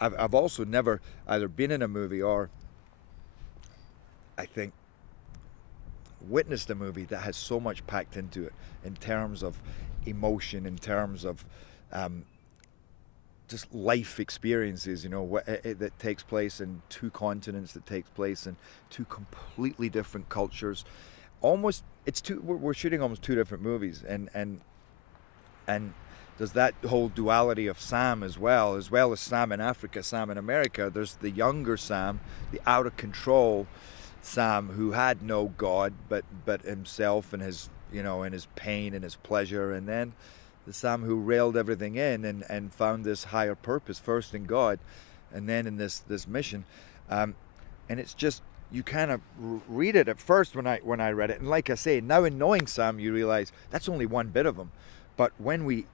I've also never either been in a movie or, I think, witnessed a movie that has so much packed into it in terms of emotion, in terms of um, just life experiences, you know, that takes place in two continents, that takes place in two completely different cultures. Almost, it's two. We're shooting almost two different movies, and there's that whole duality of Sam as well as Sam in Africa, Sam in America. There's the younger Sam, the out of control Sam, who had no God but himself and his, you know, and his pain and his pleasure, and then the Sam who railed everything in and found this higher purpose first in God, and then in this mission, and it's just, you kind of read it at first when I read it, and like I say, now in knowing Sam, you realize that's only one bit of him, but when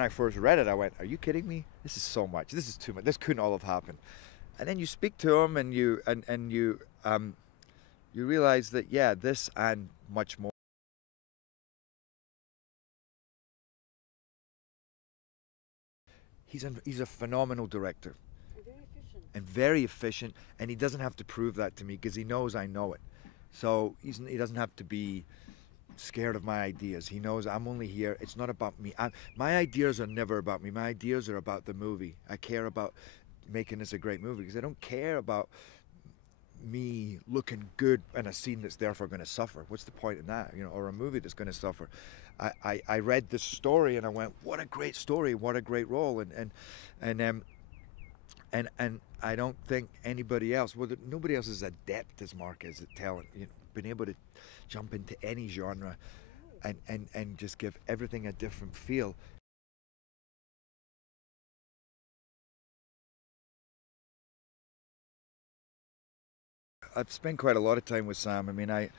I first read it, I went, "Are you kidding me? This is so much. This is too much. This couldn't all have happened." And then you speak to him, and you realize that, yeah, this and much more. He's a phenomenal director and very efficient, and he doesn't have to prove that to me because he knows I know it. So he doesn't have to be scared of my ideas. He knows I'm only here. It's not about me. My ideas are never about me. My ideas are about the movie. I care about making this a great movie because I don't care about me looking good in a scene that's therefore going to suffer. What's the point in that? You know, or a movie that's going to suffer. I read this story and I went, what a great story, what a great role, and I don't think anybody else, well, nobody else is adept as Marc is at talent. You know, being able to jump into any genre and just give everything a different feel. I've spent quite a lot of time with Sam. I mean,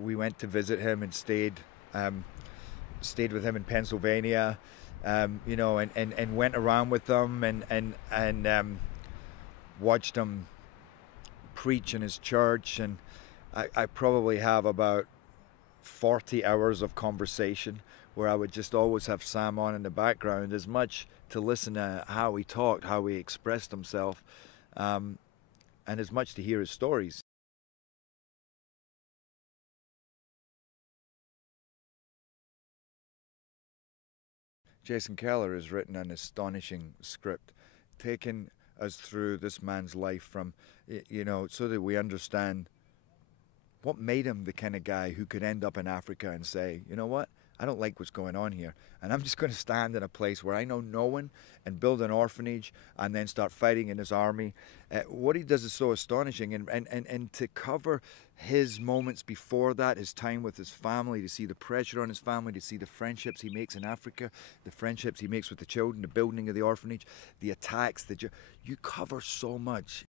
we went to visit him and um, stayed with him in Pennsylvania, you know, and went around with him and watched him preach in his church. And I probably have about 40 hours of conversation where I would just always have Sam on in the background, as much to listen to how he talked, how he expressed himself, um, and as much to hear his stories. Jason Keller has written an astonishing script, taking us through this man's life from, you know, so that we understand what made him the kind of guy who could end up in Africa and say, you know what, I don't like what's going on here, and I'm just going to stand in a place where I know no one and build an orphanage and then start fighting in his army. What he does is so astonishing, and to cover his moments before that, his time with his family, to see the pressure on his family, to see the friendships he makes in Africa, the friendships he makes with the children, the building of the orphanage, the attacks, you cover so much